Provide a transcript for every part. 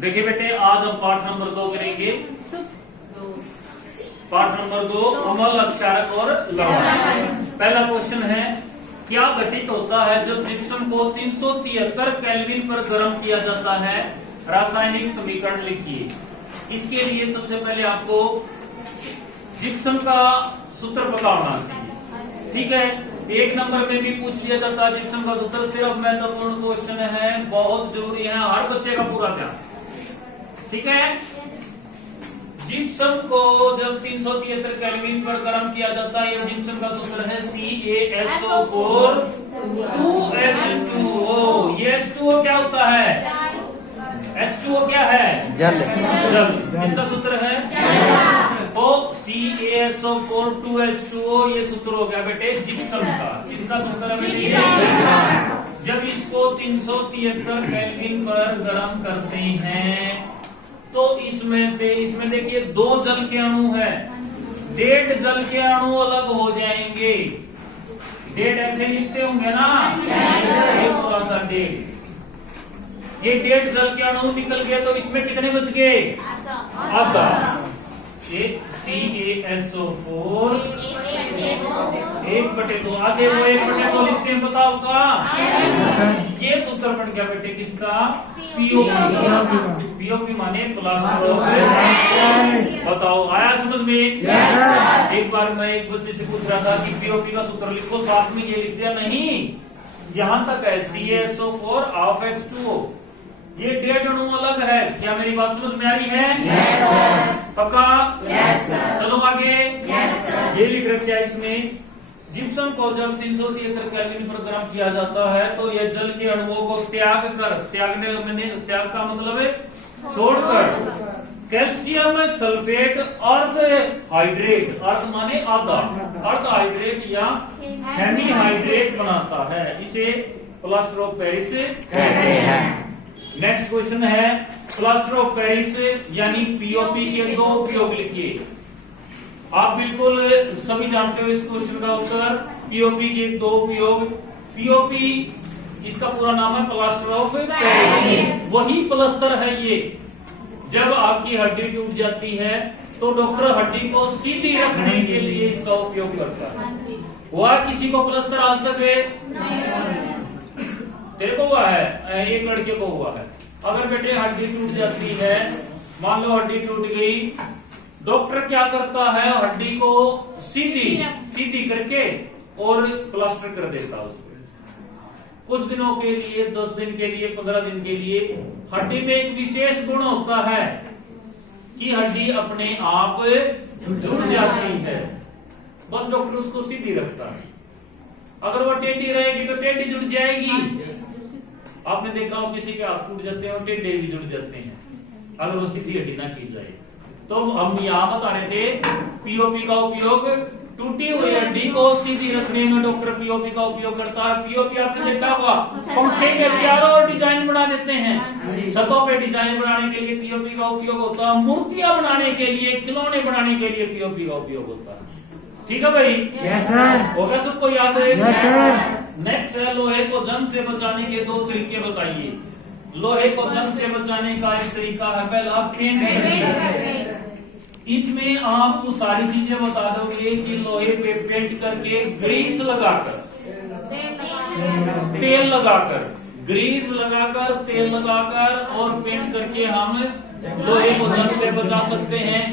देखिए बेटे, आज हम पाठ नंबर 2 करेंगे। पाठ नंबर 2, अम्ल, अपक्षारक और लवण। पहला क्वेश्चन है, क्या घटित होता है जब जिप्सम को 373 केल्विन पर गर्म किया जाता है? रासायनिक समीकरण लिखिए। इसके लिए सबसे पहले आपको जिप्सम का सूत्र पता होना चाहिए, ठीक है। एक नंबर में भी पूछ लिया जाता है जिप्सम का सूत्र। सिर्फ महत्वपूर्ण क्वेश्चन है, बहुत जरूरी है, हर बच्चे का पूरा ध्यान, ठीक है। जिप्सम को जब 373 केल्विन पर गर्म किया जाता है, जिप्सम का सूत्र है CaSO4 2H2O। ये H2O क्या होता है? H2O क्या है? जल। जल। इसका सूत्र है तो CaSO4 2H2O। ये सूत्र हो गया बेटे जिप्सम का। इसका सूत्र है बेटे, जब इसको 373 केल्विन पर गर्म करते हैं तो इसमें देखिए 2 जल के अणु है, 1.5 जल के अणु अलग हो जाएंगे। 1.5 ऐसे लिखते होंगे ना, एक थोड़ा सा 1.5। ये 1.5 जल के अणु निकल गए तो इसमें कितने बच गए? आधा। ये CaSO4 1/2। आगे वो 1/2 लिखते हैं, बताओ का? ये सूत्र बन गया बेटे किसका? पीओपी माने प्लास्टर। बताओ, आया समझ में? एक बार मैं एक बच्चे से पूछ रहा था कि पीओपी का सूत्र लिखो, साथ में ये लिख दिया, नहीं, यहां तक है CaSO4 half H2O। ये 1.5 अणु अलग है। क्या मेरी बात समझ में आ रही है? पक्का? चलो आगे। ये लिख रखा है इसमें, जिप्सम को जब 373 केल्विन पर गर्म किया जाता है तो यह जल के अणुओं को त्याग का मतलब है छोड़कर कैल्शियम सल्फेट अर्ध हाइड्रेट, अर्ध माने आधा, अर्ध हाइड्रेट या हेमीहाइड्रेट बनाता है। इसे प्लास्टर ऑफ पेरिस कहते हैं। नेक्स्ट क्वेश्चन है, प्लास्टर ऑफ पेरिस यानी पीओपी के 2 उपयोग लिखिए। आप बिल्कुल सभी जानते हो इस क्वेश्चन का उत्तर। पीओपी के 2 उपयोग। पीओपी इसका पूरा नाम है प्लास्टर ऑफ पेरिस। वही प्लास्टर है ये। जब आपकी हड्डी टूट जाती है तो डॉक्टर हड्डी को सीधी रखने के लिए इसका उपयोग करता है। हुआ किसी को प्लास्टर आज तक? तेरे को हुआ है? एक लड़के को हुआ है। अगर बेटे हड्डी टूट जाती है, मान लो हड्डी टूट गई, डॉक्टर क्या करता है? हड्डी को सीधी करके और प्लास्टर कर देता है उसको। कुछ दिनों के लिए, 10 दिन के लिए, 15 दिन के लिए हड्डी में एक विशेष गुण होता है कि हड्डी अपने आप जुड़ जाती है। बस डॉक्टर उसको सीधी रखता है। अगर वो टेढ़ी रहेगी तो टेढ़ी जुड़ जाएगी। आपने देखा हो किसी के हाथ टूट जाते हैं और टेढ़े भी जुड़ जाते हैं, अगर वो सीधी हड्डी ना की जाए। तो हम यहाँ बता रहे थे पीओपी का उपयोग टूटी हुई हड्डी को सीधी रखने में डॉक्टर पीओपी का उपयोग करता है। पीओपी आपने देखा होगा, पंखे के चारों ओर डिजाइन बना देते हैं, छतों पे डिजाइन बनाने के लिए पीओपी का उपयोग होता है। मूर्तियां बनाने के लिए, खिलौने बनाने के लिए पीओपी का उपयोग होता है। ठीक है भाई? Yes sir. हो गया सबको याद है? Yes sir. नेक्स्ट है, लोहे को जंग से बचाने के 2 तरीके बताइए। लोहे को जंग से बचाने का एक तरीका है, पहला पेंट करके। इसमें आपको सारी चीजें बता दोगे कि लोहे पे पेंट करके ग्रीस लगाकर, तेल लगाकर, ग्रीस लगाकर, तेल लगाकर और पेंट करके हम लोहे को जंग से बचा सकते हैं।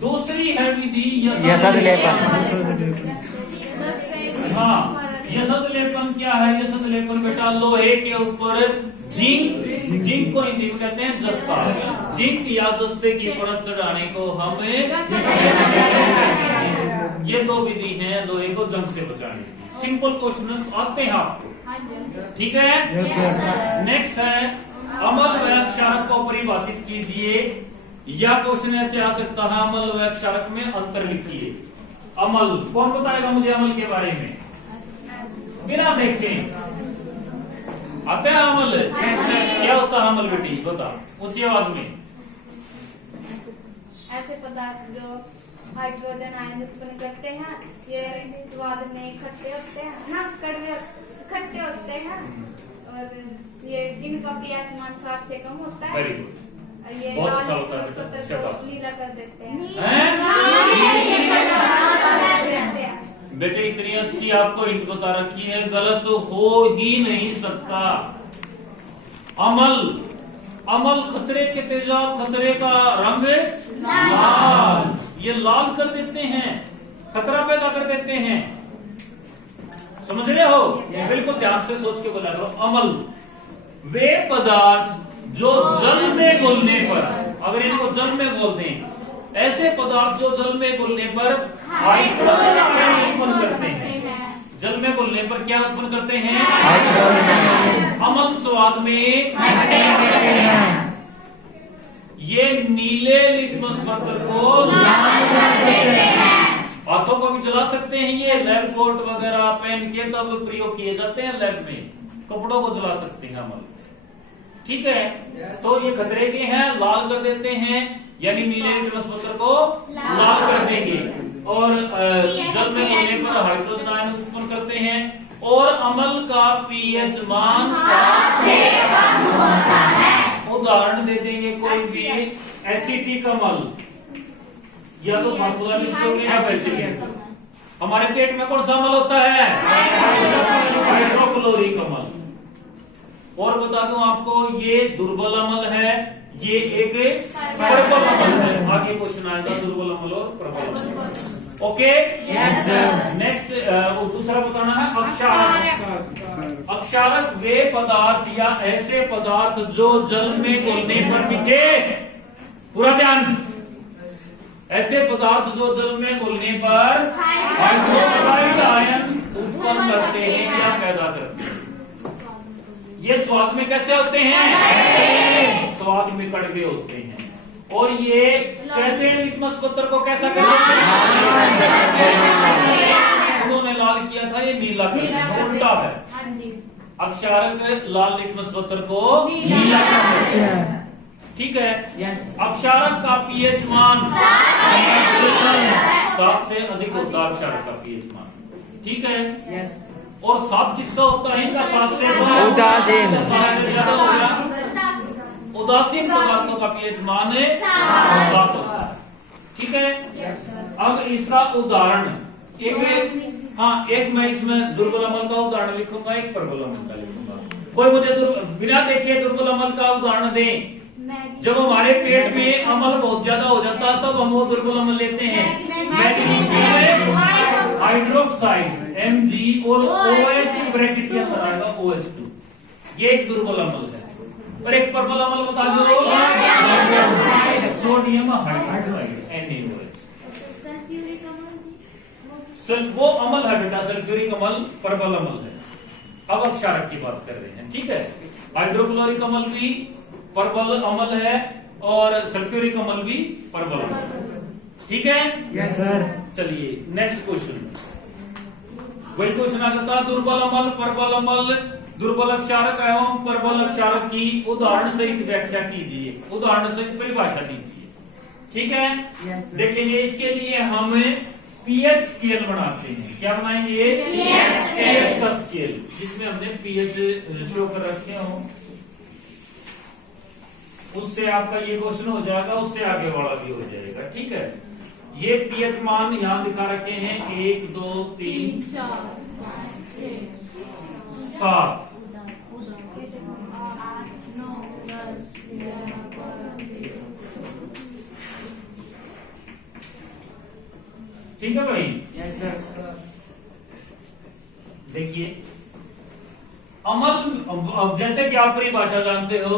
दूसरी है विधि यशद लेपन। हाँ, यशद लेपन क्या है? यशद लेपन बेटा लोहे के ऊपर जिंक को हिंदी में कहते हैं जस्ता, जिंक या जस्ते की परत चढ़ाने को हम ये 2 विधि हैं लोहे को जंग से बचाने की। सिंपल क्वेश्चन आते हैं आपको, ठीक है। नेक्स्ट है, अम्ल व क्षारक को परिभाषित कीजिए। यह क्वेश्चन ऐसे आ सकता है, अम्ल व क्षारक में अंतर लिखिए। अम्ल, कौन बताएगा मुझे अम्ल के बारे में? बिना देखे आता है अम्ल? क्या होता है अम्ल बेटी? बता ऊंची आवाज में। ऐसे पदार्थ जो हाइड्रोजन आयन उत्पन्न करते हैं, ये स्वाद में खट्टे होते हैं ना, कड़वे खट्टे होते हैं, और ये इनका pH मान 7 से कम होता है। Very good. ये बहुत लाल अच्छा होता है लिटमस पत्थर शाबाश। को नीला कर देते हैं। बेटे इतनी अच्छी आपको हिंट बता रखी है, गलत हो ही नहीं सकता। अमल, अमल खतरे के तेजाब, खतरे का रंग लाल, ये लाल कर देते हैं, खतरा पैदा कर देते हैं। समझ रहे हो? बिल्कुल ध्यान से सोच के बोला करो। अमल वे पदार्थ जो जल में घुलने पर, अगर इनको जल में घोल दें, ऐसे पदार्थ जो जल में घुलने पर हाइड्रोजन आयन उत्पन्न करते हैं। जल में घुलने पर क्या उत्पन्न करते हैं? अमल स्वाद में ये नीले लिटमस पत्थर को हाथों को भी जला सकते हैं। ये लैब कोट वगैरह पहन के तब प्रयोग किए जाते हैं लैब में, कपड़ों को जला सकते हैं अमल। ठीक है, तो ये खतरे के हैं, लाल कर देते हैं, यानी नीले लिटमस पत्थर को लाल कर देंगे और जल में घुलने पर हाइड्रोजन आयन उत्पन्न करते हैं। और अमल का पीएच मान 7 से कम होता है। उदाहरण दे देंगे कोई भी, एसिटिक अमल, या तो फार्मूला लिखोगे या वैसे लिखोगे। हमारे पेट में कौन सा अमल होता है? हाइड्रोक्लोरिक अमल। और बता दूं आपको, ये दुर्बल अमल है, ये एक प्रबल अमल है। आगे क्वेश्चन आएगा दुर्बल अमल और प्रबल अमल। Okay, yes sir. नेक्स्ट दूसरा बताना है अक्षारक। अक्षारक वे पदार्थ या ऐसे पदार्थ जो जल में घुलने पर, पीछे पूरा ध्यान, ऐसे पदार्थ जो जल में घुलने पर हाइड्रोक्साइड आयन उत्पन्न करते हैं या पैदा करते हैं। ये स्वाद में कैसे होते हैं? स्वाद में कड़वे होते हैं। और ये कैसे लिटमस पत्थर को कैसा कर देते हैं? उन्होंने लाल किया था, ये नीला कर दिया, उल्टा है। अक्षारक लाल लिटमस पत्थर को नीला कर देते हैं। ठीक है, अक्षारक का पीएच मान 7 से अधिक होता है। अक्षारक का पीएच मान, ठीक है। और 7 किसका होता है? इनका 7 से उदासीन। 7 से ज्यादा हो गया। उदासीन पदार्थों का पीएच मान 7 होता है। ठीक है, अब इसका उदाहरण एक मैं इसमें दुर्बल अमल का उदाहरण लिखूंगा, एक प्रबल अमल का लिखूंगा। कोई मुझे बिना देखे दुर्बल अमल का उदाहरण दें। जब हमारे पेट में अमल बहुत ज्यादा हो जाता है तब हम वो दुर्बल अमल लेते हैं। मैग्नीशियम हाइड्रोक्साइड Mg और OH ब्रैकेट के अंदर आएगा OH2, ये एक दुर्बल अमल है। और एक प्रबल अमल बता दो, सोडियम हाइड्रोक्साइड NaOH। वो अमल है बेटा, सल्फ्यूरिक अमल प्रबल अमल है। अब अक्षारक की बात कर रहे हैं, ठीक है। हाइड्रोक्लोरिक अमल भी प्रबल अमल है और सल्फ्यूरिक अमल भी प्रबल अमल, ठीक है। Yes sir. चलिए नेक्स्ट क्वेश्चन, वही क्वेश्चन आ जाता है दुर्बल अमल, प्रबल अमल, दुर्बल अक्षारक एवं प्रबल अक्षारक की उदाहरण सहित व्याख्या कीजिए, उदाहरण सहित परिभाषा दीजिए, ठीक है। yes, देखेंगे इसके लिए हम पीएच स्केल बनाते हैं। क्या बनाएंगे? पीएच का स्केल, जिसमें हमने पीएच शो कर रखे हो। उससे आपका ये क्वेश्चन हो जाएगा, उससे आगे वाला भी हो जाएगा, ठीक है। ये पीएच मान यहाँ दिखा रखे हैं 1 2 3 7। ठीक है भाई। Yes sir. देखिए अमल, अब जैसे कि आप परिभाषा जानते हो,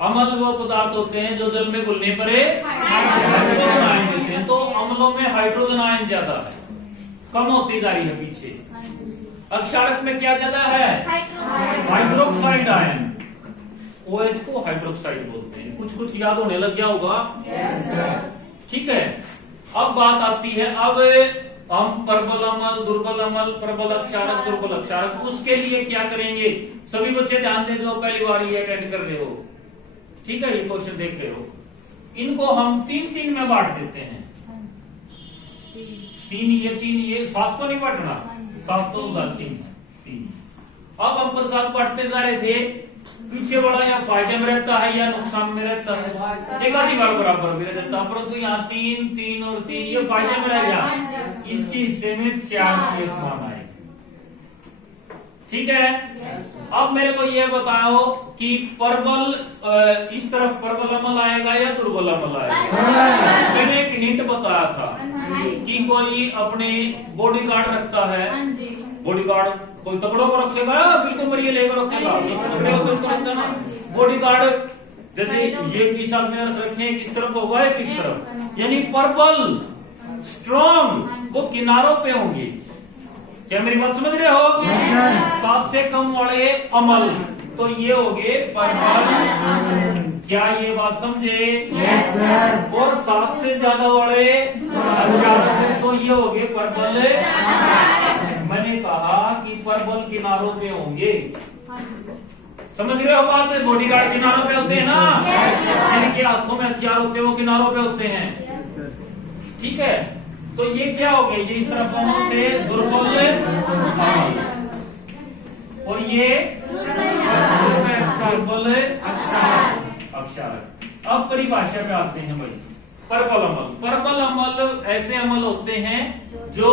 अमल वो पदार्थ होते हैं जो जल में घुलने पर हाइड्रोजन आयन देते हैं। तो अम्लों में हाइड्रोजन आयन ज्यादा है, कम होती जा रही है पीछे। अक्षारक में क्या ज्यादा है? Hydroxide ion. OH को हाइड्रोक्साइड बोलते हैं। कुछ कुछ याद होने लग गया होगा, ठीक है। अब बात आती है, अब हम प्रबल अमल, दुर्बल अमल, प्रबल अक्षारक, दुर्बल अक्षारक, उसके लिए क्या करेंगे? सभी बच्चे ध्यान दें जो पहली बार ये अटेंड कर रहे हो, ठीक है, ये क्वेश्चन देख रहे हो। इनको हम 3 में बांट देते हैं। 3 ये 7 को नहीं बांटना, 7 तो उदासीन है, 3। अब हम प्रसाद बांटते जा रहे थे, पीछे वाला या फायदे में रहता है या नुकसान में रहता है, एक आधी बार बराबर भी रहता है, परंतु यहाँ 3 3 और 3 ये फायदे में रह गया, इसके हिस्से में 4 PH मान आए। ठीक है। अब मेरे को ये बताओ कि प्रबल इस तरफ प्रबल अमल आएगा या दुर्बल अमल आएगा। मैंने एक हिंट बताया था कि कोई अपने बॉडी गार्ड रखता है, बॉडी गार्ड कोई तगड़ों को रखेगा बिल्कुल मरिए लेकर रखेगा, तगड़े होते उनको रखता ना बॉडी गार्ड। जैसे ये किस आदमी रखे किस तरफ होगा किस तरफ, यानी प्रबल स्ट्रॉन्ग वो किनारों पे होंगे। क्या मेरी बात समझ रहे हो? 7 से कम वाले अमल तो ये हो गए प्रबल। क्या ये बात समझे? Yes sir. और 7 से ज्यादा वाले अक्षारक तो ये हो गए प्रबल। मैंने कहा कि प्रबल किनारों पे होंगे, समझ रहे हो बात? बॉडीगार्ड किनारों पे होते हैं ना, जिनके हाथों में हथियार होते हैं वो किनारों पे होते हैं। ठीक है, तो ये क्या हो गया, ये इस तरफ होते दुर्बल और ये दुर्बल अक्षारक। अब परिभाषा पे आते हैं भाई। प्रबल अमल, प्रबल अमल ऐसे अमल होते हैं जो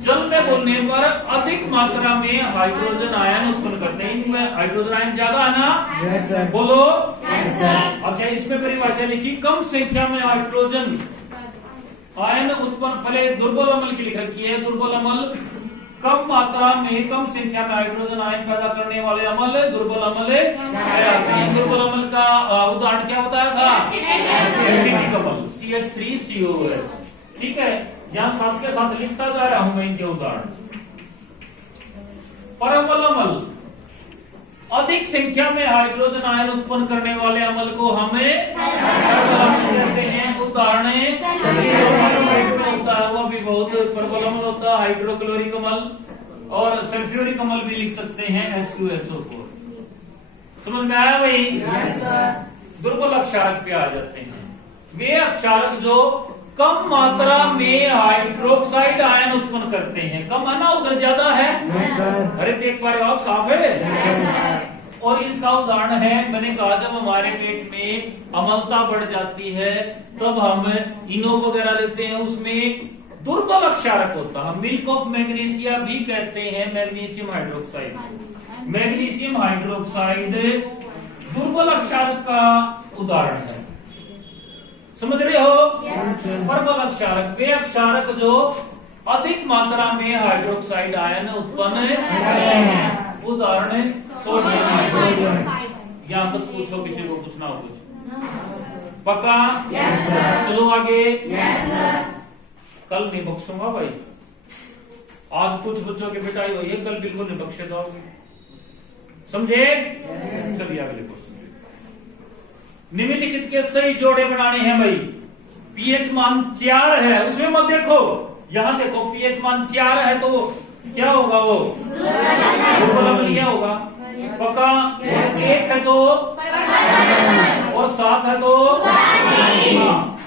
जल में घुलने पर अधिक मात्रा में हाइड्रोजन आयन उत्पन्न करते हैं। इनमें हाइड्रोजन आयन ज्यादा है ना? Yes sir. बोलो। अच्छा, इसमें परिभाषा लिखी, कम संख्या में हाइड्रोजन आयन उत्पन्न, पहले दुर्बल अमल की लिख रखी है। दुर्बल अमल कम मात्रा में कम संख्या में हाइड्रोजन आयन पैदा करने वाले अमल दुर्बल अमल कहलाते हैं। दुर्बल अमल का उदाहरण क्या होता है? एसिडिक अमल CH3COOH। ठीक है, यहाँ साथ के साथ लिखता जा रहा हूं मैं इनके उदाहरण। प्रबल अमल अधिक संख्या में हाइड्रोजन आयन उत्पन्न करने वाले अमल को हमें प्रबल अमल कहते हैं। उदाहरण होता है वो भी बहुत प्रबल अमल होता है, हाइड्रोक्लोरिक अमल, और सल्फ्यूरिक अमल भी लिख सकते हैं H2SO4। समझ में आया भाई? दुर्बल अक्षारक पे आ जाते हैं। वे अक्षारक जो कम मात्रा में हाइड्रोक्साइड आयन उत्पन्न करते हैं। कम है ना, उधर ज्यादा है। अरे देख पा रहे हो आप, साफ है। और इसका उदाहरण है, मैंने कहा जब हमारे पेट में अम्लता बढ़ जाती है तब हम इनो वगैरह लेते हैं, उसमें दुर्बल अक्षारक होता है। मिल्क ऑफ मैग्नीशिया भी कहते हैं मैग्नीशियम हाइड्रोक्साइड। मैग्नीशियम हाइड्रोक्साइड दुर्बल अक्षारक का उदाहरण है। समझ रहे हो? प्रबल अक्षारक वे अक्षारक जो अधिक मात्रा में हाइड्रोक्साइड आयन उत्पन्न करते हैं। उदाहरण सोडियम हाइड्रोक्साइड। यहाँ तक पूछो, किसी को पूछना हो कुछ? पक्का? चलो आगे। कल नहीं बख्शूंगा भाई, आज कुछ बच्चों की पिटाई हुई है, कल बिल्कुल नहीं बख्शे दोगे, समझे? चलिए अगले क्वेश्चन। निम्नलिखित के सही जोड़े बनाने हैं भाई। पीएच मान 4 है, उसमें मत देखो, यहां देखो पीएच मान 4 है तो क्या होगा? वो दुर्बल अमल क्या होगा? पक्का? 1 है तो और 7 है तो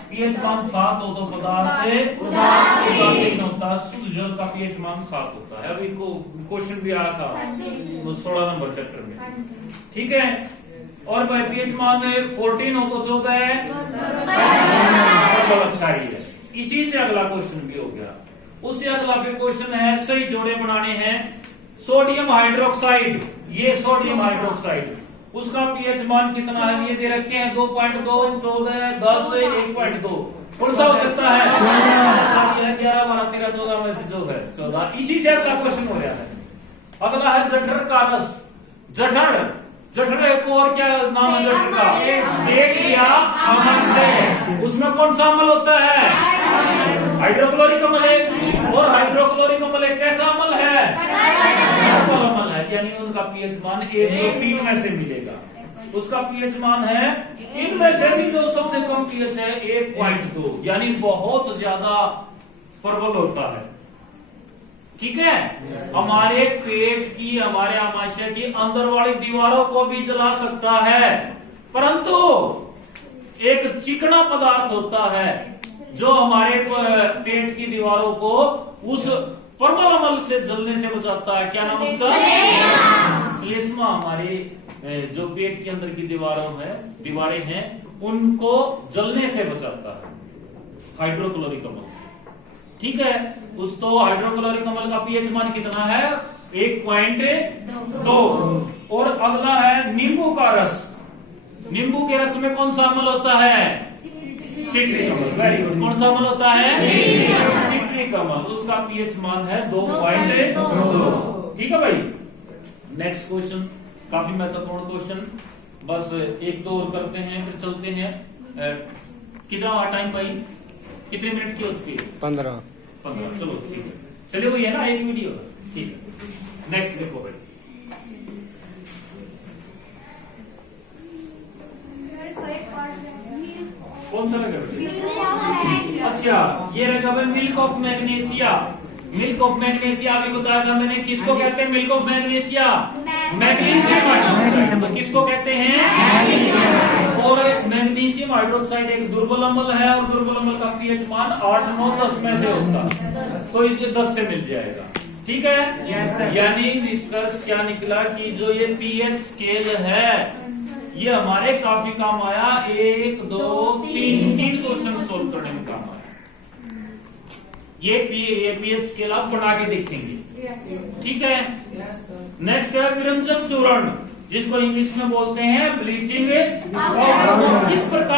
पीएच मान 7 हो तो पदार्थ उदासीन होता है। शुद्ध जल का पीएच मान 7 होता है। अभी क्वेश्चन भी आया था 16 नंबर चैप्टर में। ठीक है, और भाई पीएच मान 14 हो तो 14 है। अच्छा है। इसी से अगला क्वेश्चन भी हो गया। उससे अगला फिर क्वेश्चन है, सही जोड़े बनाने हैं। सोडियम हाइड्रोक्साइड, ये सोडियम हाइड्रोक्साइड, उसका पीएच मान कितना है? ये दे रखे हैं 2.2, 14, 10, 1.2। कौन सा हो सकता है? 11, 12, 13, 14 में से जो है 14। इसी से अगला क्वेश्चन हो गया है। अगला है जठर का रस। जठर, जठर एक और क्या नाम है जठर का? पेट या अमल से। उसमें कौन सा अमल होता है? हाइड्रोक्लोरिक अमल है। और हाइड्रोक्लोरिक अमल एक कैसा अमल है? प्रबल अमल है, यानी उनका पीएच मान 1, 2, 3 में से मिलेगा। उसका पीएच मान है, इनमें से भी जो सबसे कम पीएच है 1.2, यानी बहुत ज्यादा प्रबल होता है। ठीक है, हमारे पेट की, हमारे आमाशय की अंदर वाली दीवारों को भी जला सकता है, परंतु एक चिकना पदार्थ होता है जो हमारे पेट की दीवारों को उस प्रबल अमल से जलने से बचाता है। क्या नाम उसका? श्लेष्मा हमारे जो पेट के अंदर की दीवारें हैं उनको जलने से बचाता है हाइड्रोक्लोरिक अम्ल से। ठीक है, उस तो हाइड्रोक्लोरिक अम्ल का पीएच मान कितना है 1.2। और अगला है नींबू का रस। नींबू के रस में कौन सा अम्ल होता है सिट्रिक अम्ल। वेरी गुड, कौन सा अम्ल होता है सिट्रिक अम्ल, उसका पीएच मान है 2.2। ठीक है भाई। नेक्स्ट क्वेश्चन काफी महत्वपूर्ण क्वेश्चन, बस एक दो और करते हैं फिर चलते हैं। कितना टाइम भाई, कितने मिनट की हो चुकी है 15। 15। चलो ठीक है, चलिए वही है ना एक वीडियो। ठीक है, नेक्स्ट देखो भाई। कौन सा रहेगा बेटे? अच्छा, ये रहेगा भाई milk of magnesia. Milk of magnesia अभी बताया था मैंने, किसको कहते हैं milk of magnesia? Magnesium hydroxide. तो किसको कहते हैं? और मैग्नीशियम हाइड्रोक्साइड एक दुर्बल अम्ल है और दुर्बल अम्ल का पीएच मान 8, 9, 10 में से होता है, तो इसलिए 10 से मिल जाएगा। ठीक है, यानी निष्कर्ष क्या निकला कि जो ये पीएच स्केल है ये हमारे काफी काम आया। 1, 2, 3 क्वेश्चन सोल्व करने में काम आया। ये पीएच स्केल आप बना के देखेंगे। ठीक है, नेक्स्ट है विरंजक चूर्ण, जिसको इंग्लिश में बोलते हैं ब्लीचिंग पाउडर। इस प्रकार